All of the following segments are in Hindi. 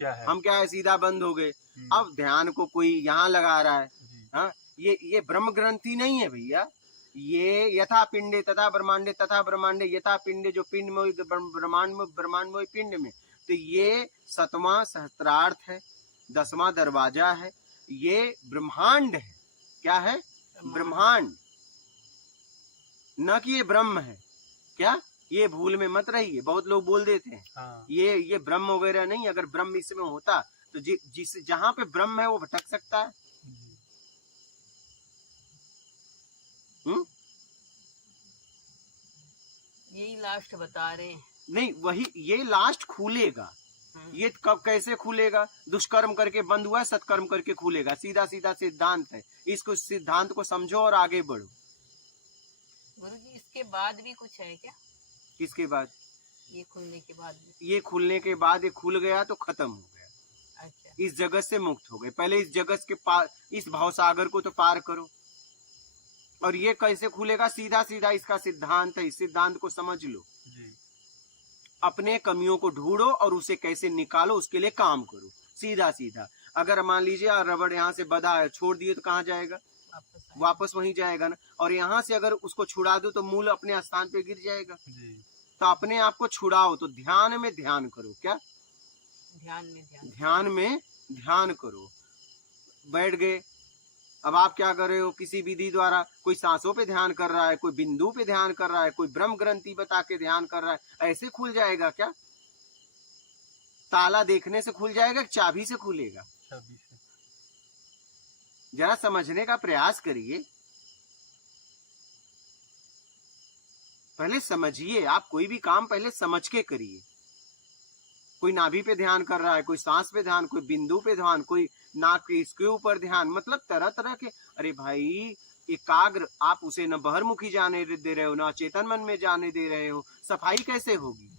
क्या है? हम क्या है, सीधा बंद हो गए। अब ध्यान को कोई यहाँ लगा रहा है। हाँ, ये ब्रह्म ग्रंथि नहीं है भैया, ये यथा पिंडे तथा ब्रह्मांडे तथा ब्रह्मांडे यथा पिंडे, जो पिंड में ब्रह्मांड में, ब्रह्मांड में पिंड में। तो ये 7वां सहस्त्रार्थ है, 10वां दरवाजा है, ये ब्रह्मांड है। क्या है? ब्रह्मांड, न कि ये ब्रह्म है। क्या? ये भूल में मत रहिए, बहुत लोग बोल देते हैं। हाँ। ये ब्रह्म वगैरह नहीं। अगर ब्रह्म इसमें होता तो जिस जहां पे ब्रह्म है वो भटक सकता है। यही लास्ट बता रहे हैं। नहीं, वही ये लास्ट खुलेगा। ये कब कैसे खुलेगा? दुष्कर्म करके बंद हुआ है, सत्कर्म करके खुलेगा। सीधा सीधा सिद्धांत है। इसको सिद्धांत को समझो और आगे बढ़ो। गुरुजी इसके बाद भी कुछ है क्या? किसके बाद? ये खुलने के बाद भी? ये खुलने के बाद ये खुल गया तो खत्म हो गया। अच्छा। इस जगत से मुक्त हो गए। पहले इस जगत के पार, इस भवसागर को तो पार करो। और ये कैसे खुलेगा? सीधा सीधा इसका सिद्धांत है। इस सिद्धांत को समझ लो जी। अपने कमियों को ढूंढो और उसे कैसे निकालो, उसके लिए काम करो। सीधा सीधा। अगर मान लीजिए रबड़ यहाँ से बधा है, छोड़ दिए तो कहाँ जाएगा? वापस वहीं जाएगा ना। और यहाँ से अगर उसको छुड़ा दो तो मूल अपने स्थान पे गिर जाएगा। जी। तो अपने आप को छुड़ाओ। तो ध्यान में ध्यान करो। क्या? ध्यान में ध्यान करो। बैठ गए। अब आप क्या कर रहे हो? किसी विधि द्वारा कोई सांसों पे ध्यान कर रहा है, कोई बिंदु पे ध्यान कर रहा है, कोई ब्रह्म ग्रंथि बता के ध्यान कर रहा है। ऐसे खुल जाएगा क्या? ताला देखने से खुल जाएगा, चाबी से खुलेगा? चाबी से। जरा समझने का प्रयास करिए। पहले समझिए। आप कोई भी काम पहले समझ के करिए। कोई नाभि पे ध्यान कर रहा है, कोई सांस पे ध्यान, कोई बिंदु पे ध्यान, कोई नाक के इसके ऊपर ध्यान, मतलब तरह तरह के। अरे भाई, एकाग्र आप उसे न बहिर्मुखी जाने दे रहे हो, न अचेतन मन में जाने दे रहे हो। सफाई कैसे होगी?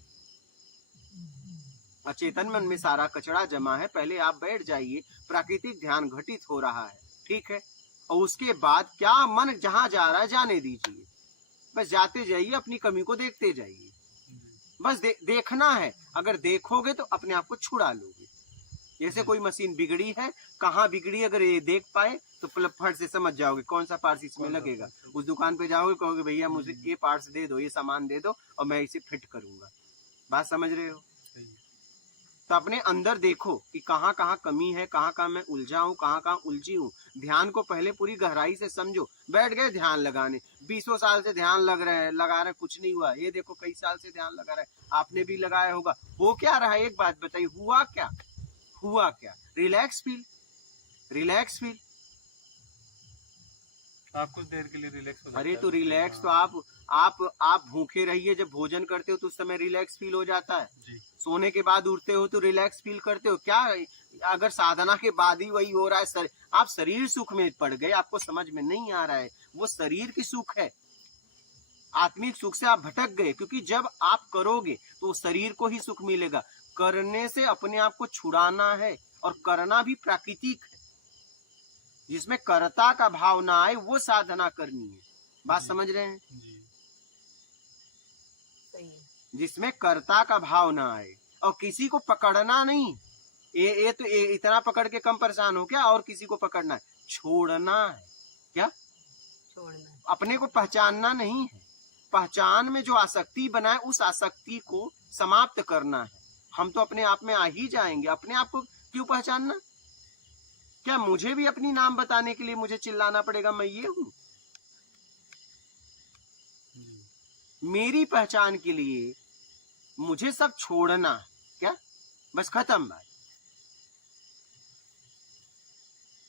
अचेतन मन में सारा कचरा जमा है। पहले आप बैठ जाइए, प्राकृतिक ध्यान घटित हो रहा है, ठीक है। और उसके बाद क्या, मन जहां जा रहा है जाने दीजिए। बस जाते जाइए, अपनी कमी को देखते जाइए। बस देखना है। अगर देखोगे तो अपने आप को छुड़ा लोगे। जैसे कोई मशीन बिगड़ी है, कहाँ बिगड़ी, अगर ये देख पाए तो फट से समझ जाओगे कौन सा पार्ट्स इसमें लगेगा। उस दुकान पे जाओगे, कहोगे भैया मुझे ये पार्ट्स दे दो, ये सामान दे दो और मैं इसे फिट करूंगा। बात समझ रहे हो? तो अपने अंदर देखो कि कहाँ कहाँ कमी है, कहाँ कहाँ मैं उलझा हूँ, कहाँ कहाँ उलझी हूँ। ध्यान को पहले पूरी गहराई से समझो। बैठ गए ध्यान लगाने, 20 साल से ध्यान लगा रहे, कुछ नहीं हुआ। ये देखो कई साल से ध्यान लगा रहे, आपने भी लगाया होगा। हो क्या रहा है? एक बात बताइए, हुआ क्या? हुआ क्या? Relax feel, relax feel. आप कुछ देर के लिए रिलैक्स हो जाते हैं। अरे तो रिलैक्स तो आप भूखे रहिए, जब भोजन करते हो तो उस समय रिलैक्स फील हो जाता है जी। सोने के बाद उठते हो तो रिलैक्स फील करते हो। क्या अगर साधना के बाद ही वही हो रहा है? आप शरीर सुख में पड़ गए, आपको समझ में नहीं आ रहा है। वो शरीर की सुख है, आत्मिक सुख से आप भटक गए। क्योंकि जब आप करोगे तो शरीर को ही सुख मिलेगा। करने से अपने आप को छुड़ाना है, और करना भी प्राकृतिक है। जिसमें कर्ता का भाव ना आए वो साधना करनी है। बात समझ रहे हैं? जी। सही है। जिसमें कर्ता का भाव ना आए, और किसी को पकड़ना नहीं। ये तो इतना पकड़ के कम परेशान हो क्या? और किसी को पकड़ना है? छोड़ना है। क्या? छोड़ना है। अपने को पहचानना नहीं है। पहचान में जो आसक्ति बनाए, उस आसक्ति को समाप्त करना है। हम तो अपने आप में आ ही जाएंगे। अपने आप को क्यों पहचानना? क्या मुझे भी अपनी नाम बताने के लिए मुझे चिल्लाना पड़ेगा मैं ये हूं? मेरी पहचान के लिए मुझे सब छोड़ना है। क्या? बस खत्म बात।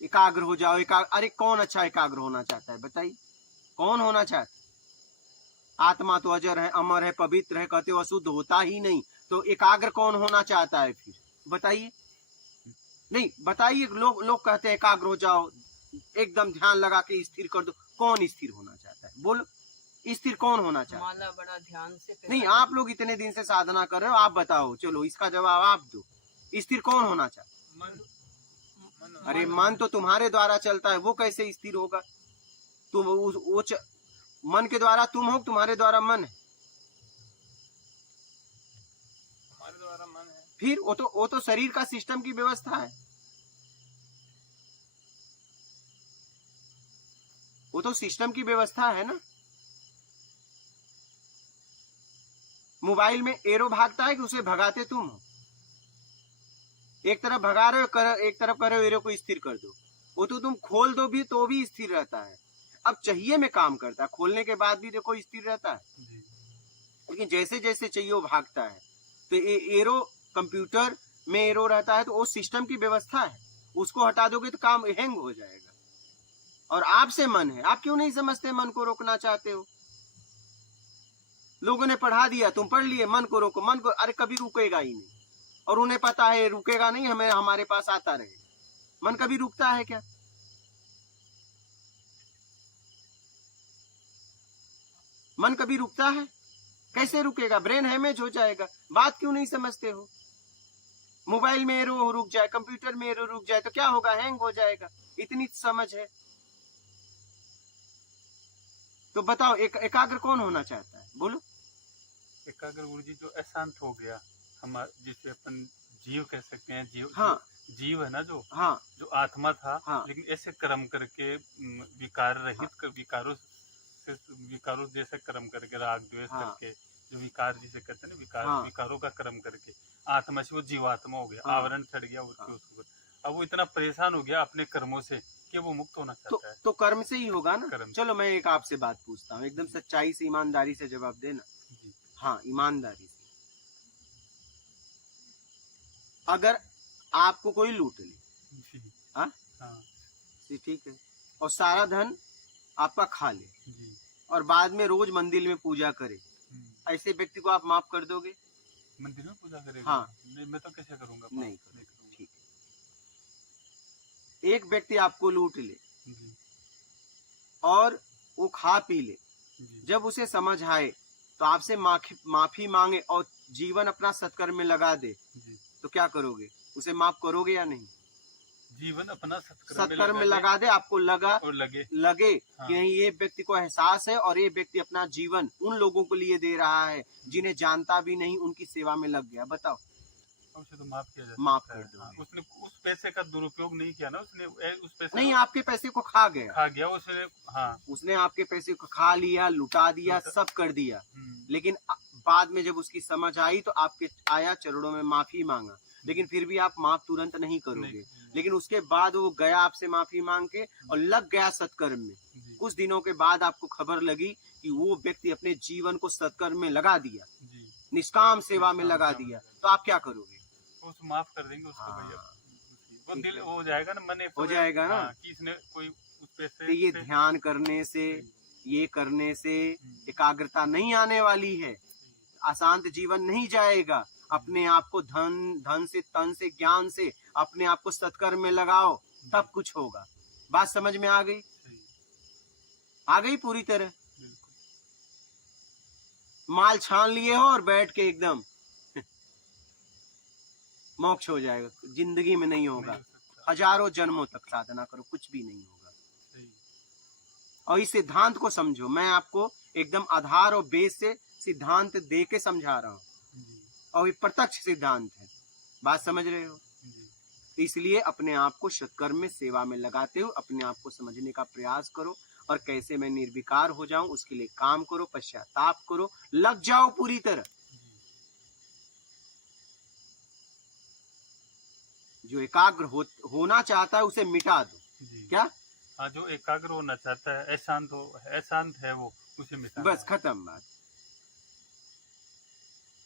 एकाग्र हो जाओ। अरे कौन अच्छा एकाग्र होना चाहता है? बताइए, कौन होना चाहता? आत्मा तो अजर है, अमर है, पवित्र है, कहते हो अशुद्ध होता ही नहीं। तो एकाग्र कौन होना चाहता है फिर? बताइए। नहीं बताइए। लोग कहते हैं एकाग्र हो जाओ, एकदम ध्यान लगा के स्थिर कर दो। कौन स्थिर होना चाहता है? बोलो, स्थिर कौन होना चाहता है? माला बड़ा ध्यान से नहीं, आप लोग इतने दिन से साधना कर रहे हो, आप बताओ। चलो इसका जवाब आप दो। स्थिर कौन होना चाहता है? मन। अरे मन तो तुम्हारे द्वारा चलता है, वो कैसे स्थिर होगा? मन के द्वारा तुम हो, तुम्हारे द्वारा मन है। हमारे द्वारा मन है। फिर वो तो शरीर का सिस्टम की व्यवस्था है, वो तो सिस्टम की व्यवस्था है ना। मोबाइल में एरो भागता है कि उसे भगाते तुम हो? एक तरफ भगा रहे हो, एक तरफ कर रहे हो एरो को स्थिर कर दो, वो तो तुम खोल दो भी तो भी स्थिर रहता है। अब चाहिए में काम करता है, खोलने के बाद भी देखो स्थिर रहता है, जी। लेकिन जैसे जैसे चाहिए वो भागता है। तो एरो कंप्यूटर में एरो रहता है तो वो सिस्टम की व्यवस्था है, उसको हटा दोगे तो काम हैंग हो जाएगा। और आपसे मन है, आप क्यों नहीं समझते मन को रोकना चाहते हो? लोगों ने पढ़ा दिया, तुम पढ़ लिए मन को रोको, मन को, अरे कभी रुकेगा ही नहीं, और उन्हें पता है रुकेगा नहीं, हमें हमारे पास आता रहेगा। मन कभी रुकता है क्या? मन कभी रुकता है? कैसे रुकेगा? ब्रेन हैमेज हो जाएगा। बात क्यों नहीं समझते हो? मोबाइल में एरो रुक जाए, कंप्यूटर में एरो रुक जाए तो क्या होगा? हैंग हो जाएगा। इतनी समझ है तो बताओ, एकाग्र कौन होना चाहता है? बोलो। एकाग्र गुरु जी जो अशांत हो गया, हम जिसे अपन जीव कह सकते हैं, जीव। हाँ, जीव है ना, जो हाँ, जो आत्मा था, हाँ, लेकिन ऐसे कर्म करके विकार रहित कर, विकारों जैसे कर्म करके, राग द्वेष हाँ, करके, जो विकार जिसे कहते हैं ना, हाँ, विकारों का कर्म करके आत्मा से वो जीवात्मा हो गया, हाँ, आवरण चढ़ गया उसके हाँ। उसके ऊपर। अब वो इतना परेशान हो गया अपने कर्मों से कि वो मुक्त होना चाहता है। तो कर्म से ही होगा ना। कर्म। चलो मैं एक आपसे बात पूछता हूँ, एकदम सच्चाई से ईमानदारी से जवाब देना। जी। हाँ, ईमानदारी से। अगर आपको कोई लूट ले, जी। हाँ, हाँ। ठीक है, और सारा धन आपका खा ले, जी। और बाद में रोज मंदिर में पूजा करे, ऐसे व्यक्ति को आप माफ कर दोगे? मंदिर में पूजा करेगा? हाँ। नहीं, मैं तो कैसे करूंगा? नहीं करूंगा। ठीक है। एक व्यक्ति आपको लूट ले जी। और वो खा पी ले, जी। जब उसे समझ आए तो आपसे माफी मांगे और जीवन अपना सत्कर्म में लगा दे, जी। तो क्या करोगे? उसे माफ करोगे या नहीं? जीवन अपना सत्कर्म में लगा दे, आपको लगे हाँ। कि नहीं, ये व्यक्ति को एहसास है और ये व्यक्ति अपना जीवन उन लोगों के लिए दे रहा है जिन्हें जानता भी नहीं, उनकी सेवा में लग गया, बताओ, उसे तो माफ किया जाता माफ है। कर दोगे? हाँ, उसने उस पैसे का दुरुपयोग नहीं किया ना, उसने उस पैसे नहीं, को आपके पैसे को खा गया, खा गया उसने। हाँ। उसने आपके पैसे को खा लिया, लुटा दिया, सब कर दिया, लेकिन बाद में जब उसकी समझ आई तो आपके आया, चरणों में माफी मांगा, लेकिन फिर भी आप माफ तुरंत नहीं करोगे। लेकिन उसके बाद वो गया आपसे माफी मांग के और लग गया सत्कर्म में। जी। कुछ दिनों के बाद आपको खबर लगी कि वो व्यक्ति अपने जीवन को सत्कर्म में लगा दिया, जी। निष्काम सेवा में लगा दिया, तो आप क्या करोगे? उसको माफ कर देंगे उसको हाँ, भैया। वो दिल हो जाएगा ना, मन हो जाएगा ना। हाँ, कि इसने कोई उस पैसे तो ये ध्यान करने से, ये करने से एकाग्रता नहीं आने वाली है, अशांत जीवन नहीं जाएगा। अपने आप को धन से, तन से, ज्ञान से अपने आप को सत्कर्म में लगाओ, तब कुछ होगा। बात समझ में आ गई? आ गई पूरी तरह? माल छान लिए हो और बैठ के एकदम मोक्ष हो जाएगा, जिंदगी में नहीं होगा। हजारों जन्मों तक साधना करो, कुछ भी नहीं होगा। और इस सिद्धांत को समझो, मैं आपको एकदम आधार और बेस से सिद्धांत दे के समझा रहा हूँ, और ये प्रत्यक्ष सिद्धांत है। बात समझ रहे हो? इसलिए अपने आप को सत्कर्म में, सेवा में लगाते हो, अपने आप को समझने का प्रयास करो, और कैसे मैं निर्विकार हो जाऊं उसके लिए काम करो, पश्चाताप करो, लग जाओ पूरी तरह। जो एकाग्र होना चाहता है उसे मिटा दो। क्या? हाँ, जो एकाग्र होना चाहता है, अशांत है वो, उसे मिटा। बस खत्म बात।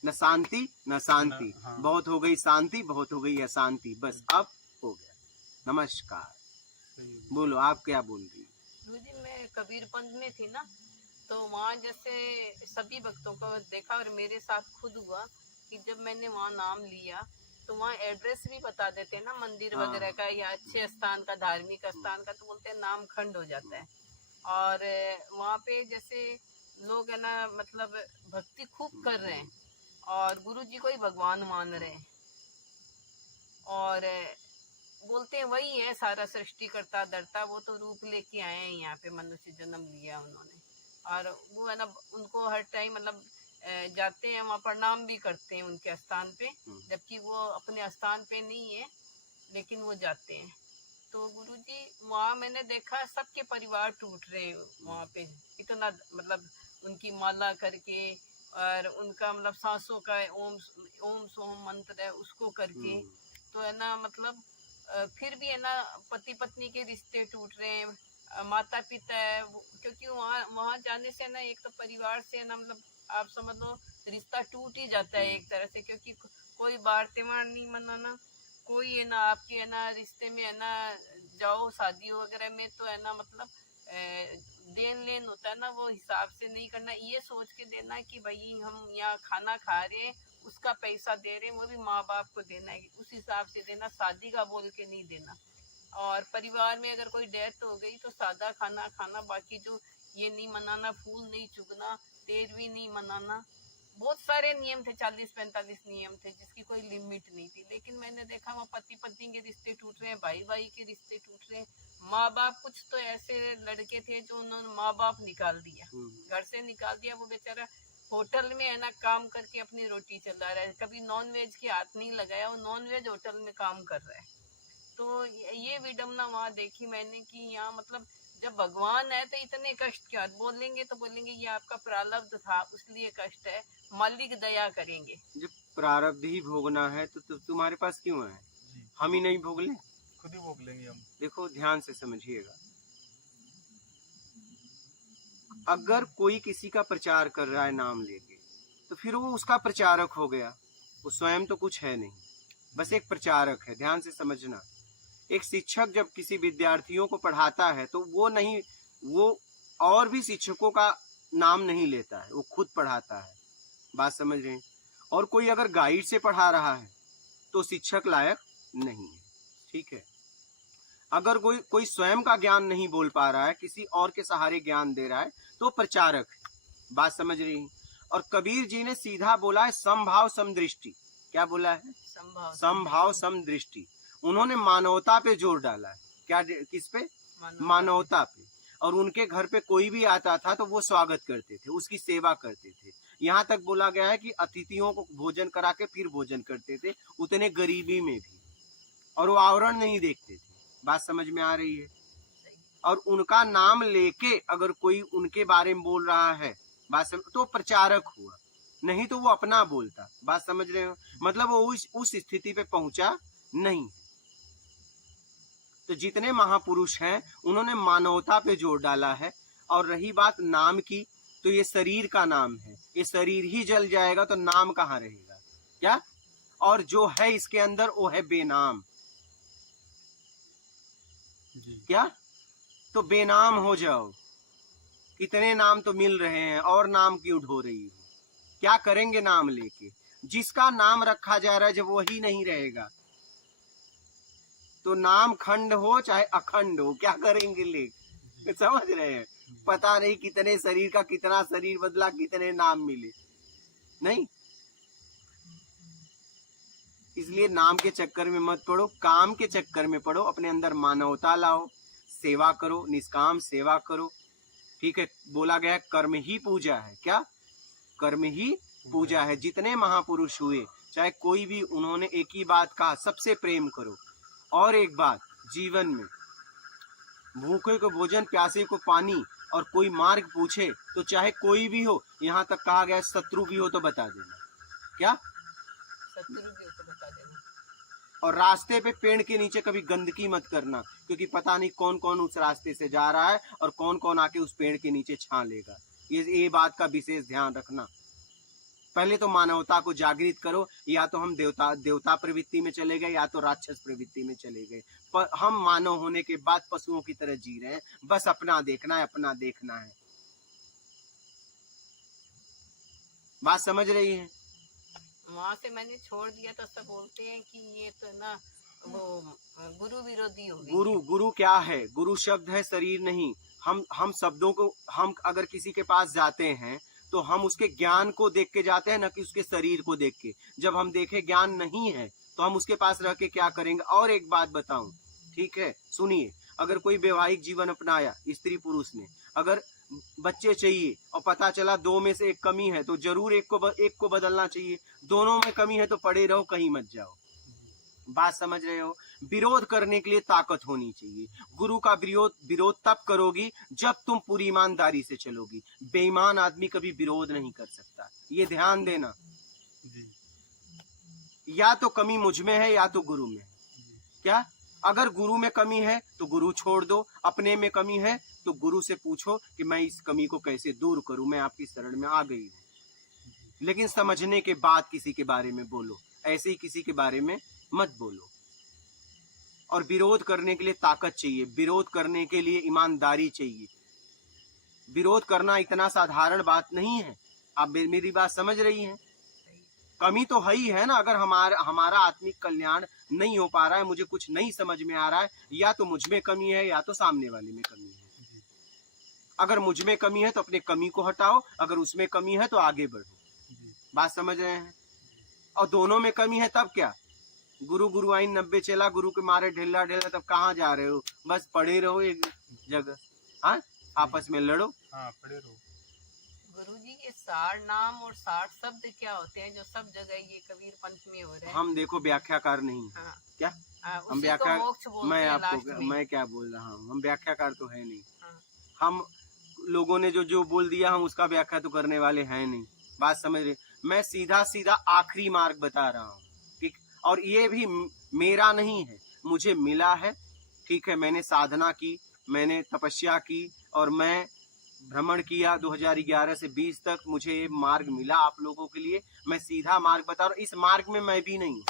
न शांति न शांति, हाँ। बहुत हो गई शांति, बहुत हो गई अशांति, बस अब हो गया। नमस्कार। बोलो, आप क्या बोल रही? गुरुजी, मैं कबीर पंथ में थी ना, तो वहाँ जैसे सभी भक्तों को देखा, और मेरे साथ खुद हुआ कि जब मैंने वहाँ नाम लिया तो वहाँ एड्रेस भी बता देते हैं ना, मंदिर हाँ। वगैरह का या अच्छे स्थान का, धार्मिक स्थान का, तो बोलते हैं नाम खंड हो जाता है। और वहाँ पे जैसे लोग है ना, मतलब भक्ति खूब कर रहे हैं और गुरु जी को ही भगवान मान रहे हैं, और बोलते हैं वही है सारा सृष्टि करता धरता, वो तो रूप लेके आए हैं यहाँ पे, मनुष्य जन्म लिया उन्होंने। और वो है ना, उनको हर टाइम मतलब जाते हैं, वहाँ प्रणाम भी करते हैं उनके स्थान पे, जबकि वो अपने स्थान पे नहीं है, लेकिन वो जाते हैं। तो गुरुजी वहाँ मैंने देखा सबके परिवार टूट रहे वहाँ पे, इतना मतलब उनकी माला करके और उनका मतलब सांसों का ओम ओम सोम मंत्र है उसको करके, तो है ना मतलब फिर भी है ना पति पत्नी के रिश्ते टूट रहे हैं, माता पिता है क्योंकि वहाँ वहाँ जाने से ना एक तो परिवार से ना मतलब आप समझ लो रिश्ता टूट ही जाता है एक तरह से, क्योंकि कोई बार त्योहार नहीं मनाना, कोई है ना आपके है ना रिश्ते में है ना जाओ शादी वगैरह में तो है ना मतलब देन लेन होता है ना, वो हिसाब से नहीं करना, ये सोच के देना कि भाई हम यहाँ खाना खा रहे हैं उसका पैसा दे रहे हैं वो भी माँ बाप को देना है, उस हिसाब से देना, शादी का बोल के नहीं देना। और परिवार में अगर कोई डेथ हो गई तो सादा खाना खाना, बाकी जो ये नहीं मनाना, फूल नहीं चुगना, तेरहवीं नहीं मनाना, बहुत सारे नियम थे, 40-45 नियम थे जिसकी कोई लिमिट नहीं थी। लेकिन मैंने देखा वहाँ पति पत्नी के रिश्ते टूट रहे हैं, भाई भाई के रिश्ते टूट रहे हैं, माँ बाप, कुछ तो ऐसे लड़के थे जो उन्होंने माँ बाप निकाल दिया, घर से निकाल दिया, वो बेचारा होटल में है ना काम करके अपनी रोटी चला रहा है, कभी नॉन वेज के हाथ नहीं लगाया, वो नॉन वेज होटल में काम कर रहा है। तो ये विडम्बना वहाँ देखी मैंने कि यहाँ मतलब जब भगवान है तो इतने कष्ट क्या बोलेंगे, तो बोलेंगे ये आपका प्रारब्ध था इसलिए कष्ट है, मालिक दया करेंगे। जब प्रारब्ध ही भोगना है तो तुम्हारे पास क्यों है? हम ही नहीं भोग लें? खुद ही भोग लेंगे हम। देखो ध्यान से समझिएगा, अगर कोई किसी का प्रचार कर रहा है नाम लेके तो फिर वो उसका प्रचारक हो गया, वो स्वयं तो कुछ है नहीं, बस एक प्रचारक है। ध्यान से समझना, एक शिक्षक जब किसी विद्यार्थियों को पढ़ाता है तो वो और भी शिक्षकों का नाम नहीं लेता है, वो खुद पढ़ाता है। बात समझ रहे हैं? और कोई अगर गाइड से पढ़ा रहा है तो शिक्षक लायक नहीं है, ठीक है। अगर कोई स्वयं का ज्ञान नहीं बोल पा रहा है, किसी और के सहारे ज्ञान दे रहा है तो प्रचारक है। बात समझ रही हैं? और कबीर जी ने सीधा बोला है समभाव समदृष्टि। क्या बोला है? समभाव समदृष्टि। उन्होंने मानवता पे जोर डाला है। क्या, किस पे? मानवता पे। और उनके घर पे कोई भी आता था तो वो स्वागत करते थे, उसकी सेवा करते थे। यहाँ तक बोला गया है कि अतिथियों को भोजन करा के फिर भोजन करते थे, उतने गरीबी में भी, और वो आवरण नहीं देखते थे। बात समझ में आ रही है? और उनका नाम लेके अगर कोई उनके बारे में बोल रहा है, बात समझ, तो प्रचारक हुआ, नहीं तो वो अपना बोलता। बात समझ रहे हो? मतलब वो उस स्थिति पे पहुंचा नहीं। तो जितने महापुरुष हैं उन्होंने मानवता पे जोर डाला है। और रही बात नाम की, तो ये शरीर का नाम है, ये शरीर ही जल जाएगा तो नाम कहाँ रहेगा? क्या? और जो है इसके अंदर वो है बेनाम। क्या? तो बेनाम हो जाओ। कितने नाम तो मिल रहे हैं और नाम क्यों ढो रही हो? क्या करेंगे नाम लेके? जिसका नाम रखा जा रहा है जब वही नहीं रहेगा तो नाम खंड हो चाहे अखंड हो, क्या करेंगे लेके? समझ रहे हैं? पता नहीं कितने शरीर का कितना शरीर बदला, कितने नाम मिले नहीं। इसलिए नाम के चक्कर में मत पड़ो, काम के चक्कर में पड़ो। अपने अंदर मानवता लाओ, सेवा करो, निष्काम सेवा करो। ठीक है? बोला गया कर्म ही पूजा है। क्या? कर्म ही पूजा है। जितने महापुरुष हुए चाहे कोई भी, उन्होंने एक ही बात कहा, सबसे प्रेम करो। और एक बात, जीवन में भूखे को भोजन, प्यासे को पानी, और कोई मार्ग पूछे तो चाहे कोई भी हो, यहाँ तक कहा गया शत्रु भी हो तो बता देना। क्या? शत्रु भी हो तो बता देना। और रास्ते पे पेड़ के नीचे कभी गंदगी मत करना, क्योंकि पता नहीं कौन कौन उस रास्ते से जा रहा है और कौन कौन आके उस पेड़ के नीचे छा लेगा। ये बात का विशेष ध्यान रखना। पहले तो मानवता को जागृत करो। या तो हम देवता प्रवृत्ति में चले गए या तो राक्षस प्रवृत्ति में चले गए, पर हम मानव होने के बाद पशुओं की तरह जी रहे हैं। बस अपना देखना है, अपना देखना है। बात समझ रही है? वहाँ से मैंने छोड़ दिया तो सब बोलते हैं कि ये तो ना वो गुरु विरोधी हो गई। गुरु क्या है? गुरु शब्द है, शरीर नहीं। हम शब्दों को, हम अगर किसी के पास जाते हैं तो हम उसके ज्ञान को देख के जाते हैं, न कि उसके शरीर को देख के। जब हम देखे ज्ञान नहीं है तो हम उसके पास रह के क्या करेंगे? और एक बात बताऊं, ठीक है? सुनिए, अगर कोई वैवाहिक जीवन अपनाया स्त्री पुरुष ने, अगर बच्चे चाहिए और पता चला 2 में से 1 कमी है तो जरूर एक को बदलना चाहिए। दोनों में कमी है तो पड़े रहो, कहीं मत जाओ। बात समझ रहे हो? विरोध करने के लिए ताकत होनी चाहिए। गुरु का विरोध तब करोगी जब तुम पूरी ईमानदारी से चलोगी। बेईमान आदमी कभी विरोध नहीं कर सकता, ये ध्यान देना। या तो कमी मुझ में है या तो गुरु में है। क्या? अगर गुरु में कमी है तो गुरु छोड़ दो, अपने में कमी है तो गुरु से पूछो कि मैं इस कमी को कैसे दूर करूं, मैं आपकी शरण में आ गई हूं। लेकिन समझने के बाद किसी के बारे में बोलो, ऐसे ही किसी के बारे में मत बोलो। और विरोध करने के लिए ताकत चाहिए, विरोध करने के लिए ईमानदारी चाहिए। विरोध करना इतना साधारण बात नहीं है। आप मेरी बात समझ रही हैं? कमी तो है ही है ना। अगर हमारा आत्मिक कल्याण नहीं हो पा रहा है, मुझे कुछ नहीं समझ में आ रहा है, या तो मुझ में कमी है या तो सामने वाले में कमी है। अगर मुझ में कमी है तो अपने कमी को हटाओ, अगर उसमें कमी है तो आगे बढ़ो। बात समझ रहे हैं? और दोनों में कमी है तब क्या? गुरु आइन 90 चला, गुरु के मारे ढेला तब कहाँ जा रहे हो? बस पड़े रहो एक जगह, हाँ, आपस में लड़ो। हाँ, पड़े रहो। गुरुजी ये 60 नाम और 60 शब्द क्या होते हैं जो सब जगह ये कबीर पंथ में हो रहे हैं? हम देखो व्याख्याकार नहीं। हाँ। क्या? हम व्याख्या मैं आपको मैं क्या बोल रहा हूँ, हम व्याख्याकार तो है नहीं। हाँ। हम लोगों ने जो बोल दिया हम उसका व्याख्या तो करने वाले हैं नहीं। बात समझ रहे? मैं सीधा सीधा आखिरी मार्ग बता रहा हूँ, ठीक? और ये भी मेरा नहीं है, मुझे मिला है, ठीक है। मैंने साधना की, मैंने तपस्या की और मैं भ्रमण किया 2011 से 20 तक, मुझे ये मार्ग मिला आप लोगों के लिए। मैं सीधा मार्ग बता रहा हूँ, इस मार्ग में मैं भी नहीं हूँ।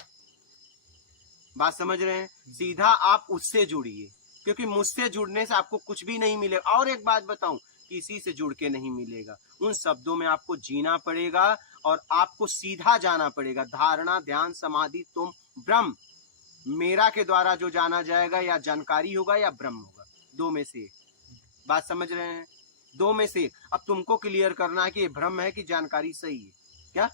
बात समझ रहे हैं? सीधा आप उससे जुड़िए, क्योंकि मुझसे जुड़ने से आपको कुछ भी नहीं मिलेगा। और एक बात बताऊं, किसी से जुड़ के नहीं मिलेगा। उन शब्दों में आपको जीना पड़ेगा और आपको सीधा जाना पड़ेगा। धारणा, ध्यान, समाधि, तुम, ब्रह्म। मेरा के द्वारा जो जाना जाएगा या जानकारी होगा या ब्रह्म होगा, 2 में से एक। बात समझ रहे हैं? 2 में से एक। अब तुमको क्लियर करना है कि ये ब्रह्म है कि जानकारी सही है। क्या?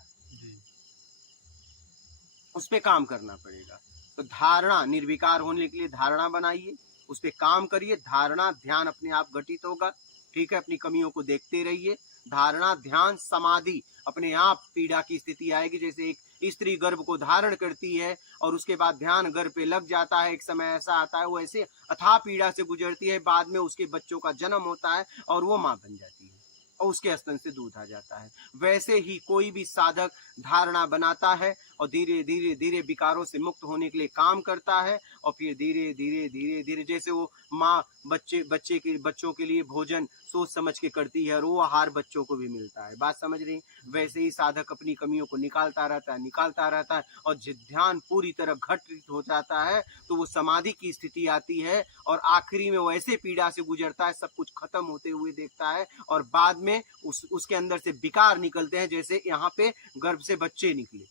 उस पे काम करना पड़ेगा। तो धारणा, निर्विकार होने के लिए धारणा बनाइए, उस पे काम करिए। धारणा, ध्यान अपने आप घटित होगा, ठीक है। अपनी कमियों को देखते रहिए। धारणा, ध्यान, समाधि, अपने आप पीड़ा की स्थिति आएगी। जैसे एक स्त्री गर्भ को धारण करती है और उसके बाद ध्यान गर्भ पे लग जाता है, एक समय ऐसा आता है वो ऐसे अथाह पीड़ा से गुजरती है, बाद में उसके बच्चों का जन्म होता है और वो माँ बन जाती है और उसके स्तन से दूध आ जाता है। वैसे ही कोई भी साधक धारणा बनाता है और धीरे धीरे धीरे विकारों से मुक्त होने के लिए काम करता है और फिर धीरे धीरे धीरे धीरे जैसे वो माँ बच्चों के लिए भोजन सोच समझ के करती है और वो आहार बच्चों को भी मिलता है। बात समझ रही? वैसे ही साधक अपनी कमियों को निकालता रहता है और ध्यान पूरी तरह घटित हो जाता है तो वो समाधि की स्थिति आती है और आखिरी में वो ऐसे पीड़ा से गुजरता है, सब कुछ खत्म होते हुए देखता है और बाद में उसके अंदर से विकार निकलते हैं, जैसे यहाँ पे गर्भ से बच्चे निकले।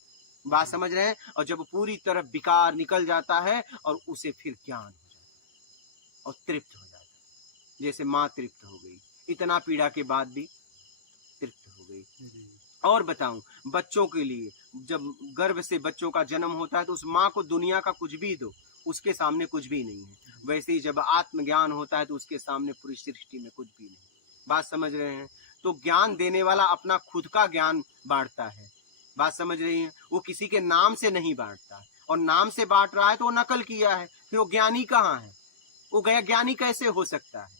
बात समझ रहे हैं? और जब पूरी तरह विकार निकल जाता है और उसे फिर ज्ञान हो जाता है और तृप्त हो जाता है, जैसे माँ तृप्त हो गई, इतना पीड़ा के बाद भी तृप्त हो गई। और बताऊं, बच्चों के लिए जब गर्भ से बच्चों का जन्म होता है तो उस माँ को दुनिया का कुछ भी दो, उसके सामने कुछ भी नहीं है। वैसे ही जब आत्मज्ञान होता है तो उसके सामने पूरी सृष्टि में कुछ भी नहीं। बात समझ रहे हैं? तो ज्ञान देने वाला अपना खुद का ज्ञान बांटता है। बात समझ रही हैं? वो किसी के नाम से नहीं बांटता, और नाम से बांट रहा है तो वो नकल किया है। फिर वो ज्ञानी कहाँ है? वो गया ज्ञानी कैसे हो सकता है?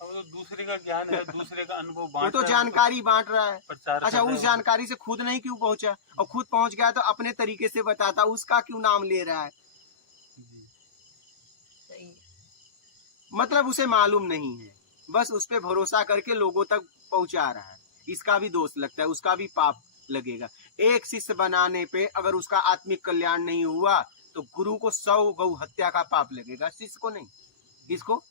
अब तो दूसरे का ज्ञान है, दूसरे का अनुभव बांट वो तो जानकारी बांट रहा है। अच्छा, उस है। जानकारी से खुद नहीं क्यों पहुंचा? और खुद पहुंच गया तो अपने तरीके से बताता, उसका क्यों नाम ले रहा है? मतलब उसे मालूम नहीं है, बस उस पे भरोसा करके लोगों तक पहुंचा रहा है। इसका भी दोष लगता है, उसका भी पाप लगेगा। एक शिष्य बनाने पे अगर उसका आत्मिक कल्याण नहीं हुआ तो गुरु को 100 गौ हत्या का पाप लगेगा, शिष्य को नहीं। किसको?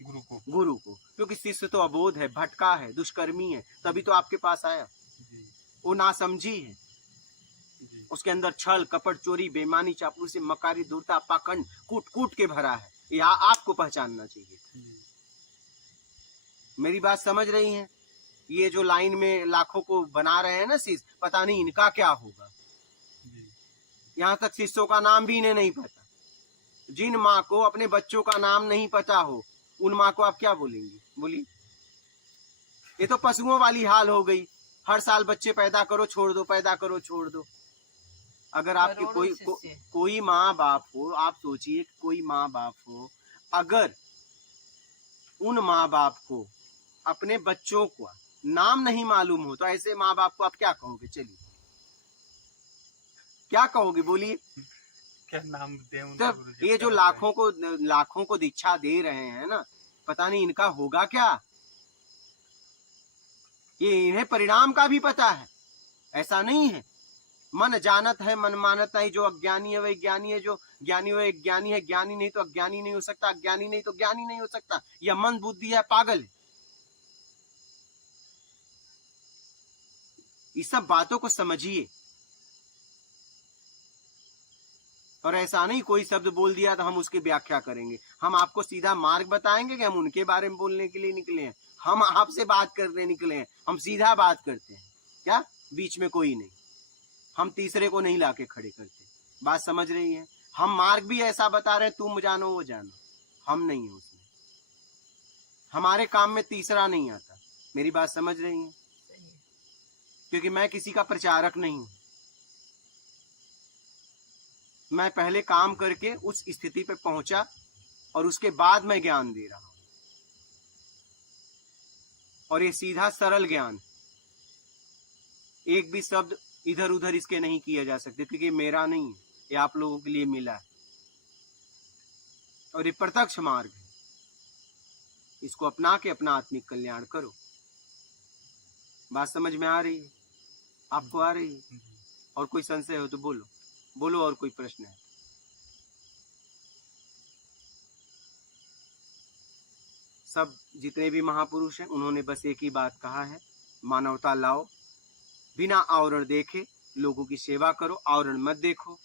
गुरु को। क्योंकि शिष्य तो अबोध है, भटका है, दुष्कर्मी है, तभी तो आपके पास आया। वो नासमझी है, उसके अंदर छल, कपट, चोरी, बेईमानी, चापलूसी, मकारी, दूरता, पाखंड कूट कूट के भरा है। यह आपको पहचानना चाहिए। मेरी बात समझ रही हैं? ये जो लाइन में लाखों को बना रहे हैं ना शिष्य, पता नहीं इनका क्या होगा। यहाँ तक शिष्यों का नाम भी इन्हें नहीं पता। जिन माँ को अपने बच्चों का नाम नहीं पता हो, उन माँ को आप क्या बोलेंगे? बोलिए। ये तो पशुओं वाली हाल हो गई, हर साल बच्चे पैदा करो छोड़ दो, पैदा करो छोड़ दो। अगर आपके करोड़ों शिष्य। कोई माँ बाप हो, आप सोचिए कोई माँ बाप हो, अगर उन माँ बाप को अपने बच्चों को नाम नहीं मालूम हो तो ऐसे माँ बाप को आप क्या कहोगे? चलिए क्या कहोगे, बोलिए। क्या नाम दें उनका तब गुरुजी, ये क्या जो बताएं? लाखों को दीक्षा दे रहे हैं ना, पता नहीं इनका होगा क्या। ये इन्हें परिणाम का भी पता है, ऐसा नहीं है। मन जानत है मन मानत नहीं, जो अज्ञानी है वह ज्ञानी है, जो ज्ञानी वह ज्ञानी है, ज्ञानी नहीं तो अज्ञानी नहीं हो सकता, अज्ञानी नहीं तो ज्ञानी नहीं हो सकता। यह मन बुद्धि है, पागल है। इस सब बातों को समझिए। और ऐसा नहीं कोई शब्द बोल दिया तो हम उसकी व्याख्या करेंगे। हम आपको सीधा मार्ग बताएंगे कि हम उनके बारे में बोलने के लिए निकले हैं, हम आपसे बात करने निकले हैं। हम सीधा बात करते हैं, क्या बीच में कोई नहीं, हम तीसरे को नहीं लाके खड़े करते। बात समझ रही है? हम मार्ग भी ऐसा बता रहे हैं, तुम जानो वो जानो, हम नहीं है उसमें। हमारे काम में तीसरा नहीं आता। मेरी बात समझ रही है? सही है। क्योंकि मैं किसी का प्रचारक नहीं हूं। मैं पहले काम करके उस स्थिति पे पहुंचा और उसके बाद मैं ज्ञान दे रहा हूं। और ये सीधा सरल ज्ञान, एक भी शब्द इधर उधर इसके नहीं किया जा सकते, क्योंकि मेरा नहीं है, ये आप लोगों के लिए मिला है। और ये प्रत्यक्ष मार्ग है, इसको अपना के अपना आत्मिक कल्याण करो। बात समझ में आ रही है? आपको आ रही है? और कोई संशय हो तो बोलो, बोलो। और कोई प्रश्न है? सब जितने भी महापुरुष हैं उन्होंने बस एक ही बात कहा है, मानवता लाओ, बिना आवरण देखे लोगों की सेवा करो, आवरण मत देखो,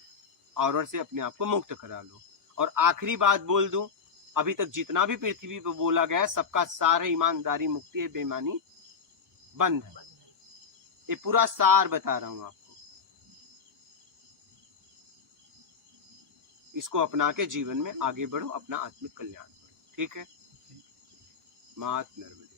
आवरण से अपने आप को मुक्त करा लो। और आखिरी बात बोल दूं, अभी तक जितना भी पृथ्वी पर बोला गया है सबका सार है ईमानदारी, मुक्ति है, बेईमानी बंद है। ये पूरा सार बता रहा हूं आपको। इसको अपना के जीवन में आगे बढ़ो, अपना आत्मिक कल्याण करो। ठीक है? मात नर्मदे।